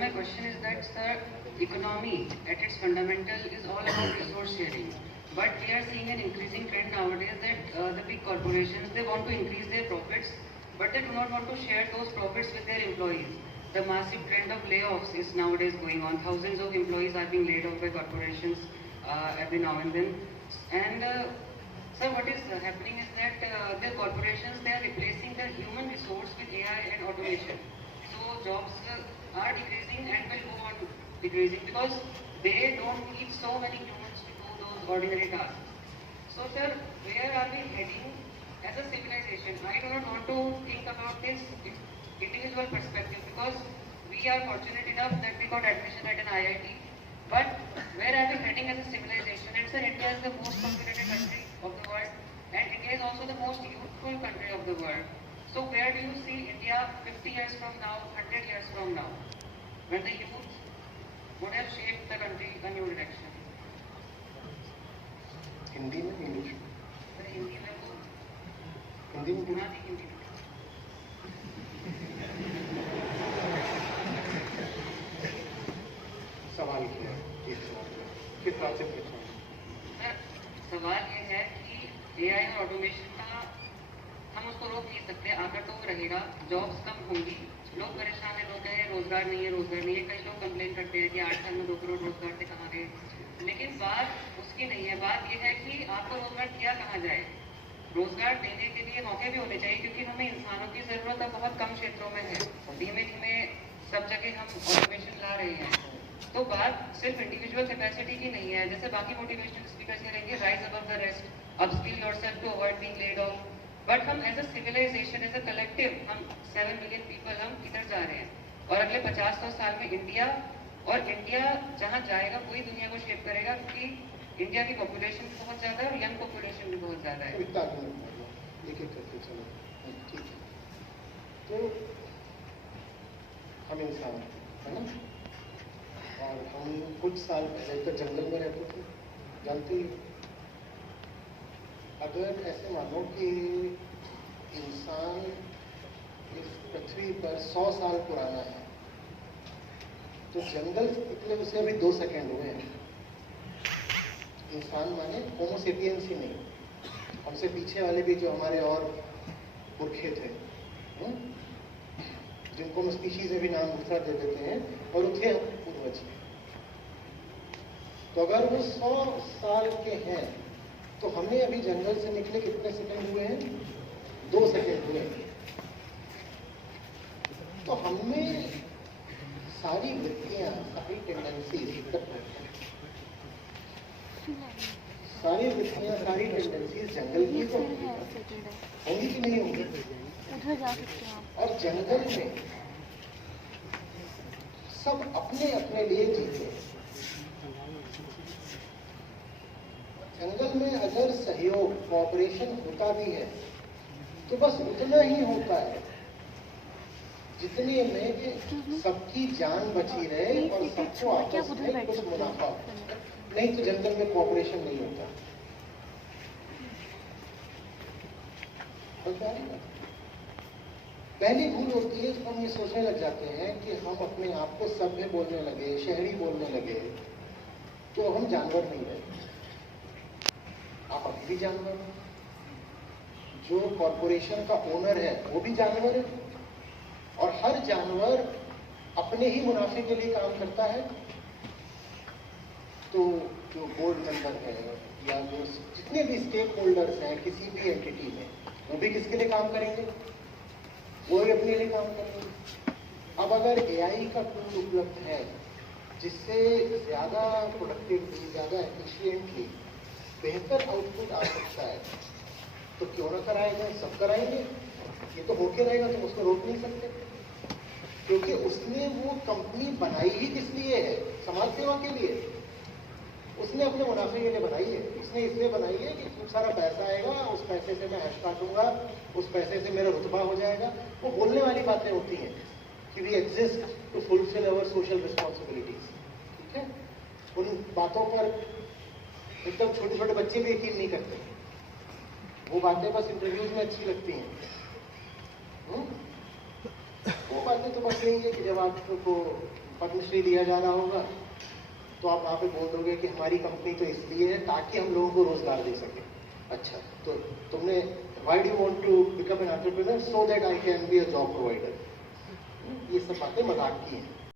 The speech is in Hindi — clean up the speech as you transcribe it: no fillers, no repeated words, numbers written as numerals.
my question is that, sir, economy at its fundamental is all about resource sharing. But we are seeing an increasing trend nowadays that the big corporations, they want to increase their profits, but they do not want to share those profits with their employees. The massive trend of layoffs is nowadays going on. Thousands of employees are being laid off by corporations every now and then. And sir, what is happening is that the corporations, they are replacing their human resource with AI and automation. So jobs are decreasing and will go on decreasing because they don't need so many humans to do those ordinary tasks. So sir, where are we heading as a civilization? I do not want to think about this individual perspective because we are fortunate enough that we got admission at an IIT. But where are we heading as a civilization? And sir, India is the most populated country of the world, and India is also the most youthful country of the world. So where do you see India 50 years from now, 100 years from now, when the youth would have shaped the country a new direction? Hindi में इंग्लिश हिंदी में तो हिंदी में हाँ जी हिंदी में सवाल किया एक सवाल किस बात से पूछा? सर सवाल ये है कि एआई और ऑटोमेशन का हम उसको रोक नहीं सकते, आकर तो रहेगा, जॉब्स कम होंगी, लोग परेशान है, लोग कहें रोजगार नहीं है, रोजगार नहीं है, कई लोग कंप्लेन करते हैं कि 8 साल में 2 करोड़ रोजगार से कहाँ गए। लेकिन बात उसकी नहीं है, बात यह है कि आपको रोजगार दिया कहाँ जाए। रोजगार देने के लिए मौके भी होने चाहिए क्योंकि हमें इंसानों की जरूरत अब बहुत कम क्षेत्रों में है, धीमे धीमे सब जगह हम ऑटोमेशन ला रहे हैं। तो बात सिर्फ इंडिविजुअल कैपेसिटी की नहीं है, जैसे बाकी मोटिवेशनल स्पीकर्स करेंगे rise above the rest, upskill yourself to avoid being laid off, but हम as a civilisation, as a collective, हम 7 मिलियन पीपल हम किधर जा रहे हैं। और अगले 50-100 साल में इंडिया जहाँ जाएगा वही दुनिया को शेप करेगा क्योंकि इंडिया की पॉपुलेशन भी बहुत ज़्यादा है और यंग पॉपुलेशन भी बहुत ज़्यादा है। एक एक करके चलो, ठीक है। तो हम इंसान है ना, और हम कुछ साल पहले तो जंगल में रहते थे, जानते ही। अगर ऐसे मानो कि इंसान इस पृथ्वी पर 100 साल पुराना है, तो जंगल निकले उसे अभी 2 सेकंड हुए हैं। इंसान माने होमो सेपियंस ही नहीं, हमसे पीछे वाले भी जो हमारे और पुरखे थे, जिनको हम स्पीशीज में भी नाम दूसरा दे देते हैं, और उठे पूर्वज। तो अगर वो 100 साल के हैं तो हमें अभी जंगल से निकले कितने सेकंड हुए हैं? 2 सेकंड हुए हैं। तो हमें सारी वृत्तियां, सारी टेंडेंसीज, सारी टेंडेंसीज जंगल की तो होंगी कि नहीं होंगी? उधर जा सकते हैं आप। और जंगल में सब अपने अपने लिए जीते। जंगल में अगर सहयोग, कोऑपरेशन होता भी है तो बस उतना ही होता है जितने में सबकी जान बची रहे और सबको आपस में कुछ मुनाफा हो। नहीं तो जंगल में कोऑपरेशन नहीं होता। पहली भूल होती है जब हम ये सोचने लग जाते हैं कि हम अपने आप को सभ्य बोलने लगे, शहरी बोलने लगे, तो हम जानवर नहीं रहे। आप अभी भी जानवर हो, जो कॉरपोरेशन का ओनर है वो भी जानवर है, और हर जानवर अपने ही मुनाफे के लिए काम करता है। तो जो बोर्ड मेंबर है या जो जितने भी स्टेक होल्डर्स हैं किसी भी एंटिटी में, वो भी किसके लिए काम करेंगे? वो भी अपने लिए काम करेंगे। अब अगर एआई का टूल उपलब्ध है जिससे ज़्यादा प्रोडक्टिवली, ज़्यादा एफिशिएंटली बेहतर आउटपुट आ सकता है, तो क्यों ना कराएंगे? सब कराएंगे। ये तो होके रहेगा, तो उसको रोक नहीं सकते, क्योंकि उसने वो कंपनी बनाई ही किस लिए है? समाज सेवा के लिए। उसने अपने मुनाफे के लिए बनाई है। उसने इसलिए बनाई है कि खूब सारा पैसा आएगा, उस पैसे से मैं ऐश काटूंगा, उस पैसे से मेरा रुतबा हो जाएगा। वो बोलने वाली बातें होती हैं कि we exist to fulfil our social responsibilities. ठीक है, उन बातों पर एकदम छोटे छोटे बच्चे भी यकीन नहीं करते। वो बातें बस इंटरव्यूज में अच्छी लगती हैं। वो बातें तो बस यही है कि जब आपको पद्मश्री दिया जा रहा होगा तो आप वहाँ पे बोल दोगे कि हमारी कंपनी तो इसलिए है ताकि हम लोगों को रोजगार दे सके। अच्छा, तो तुमने why do want to become an entrepreneur? So that I can be a job provider. ये सब बातें मजाक की हैं।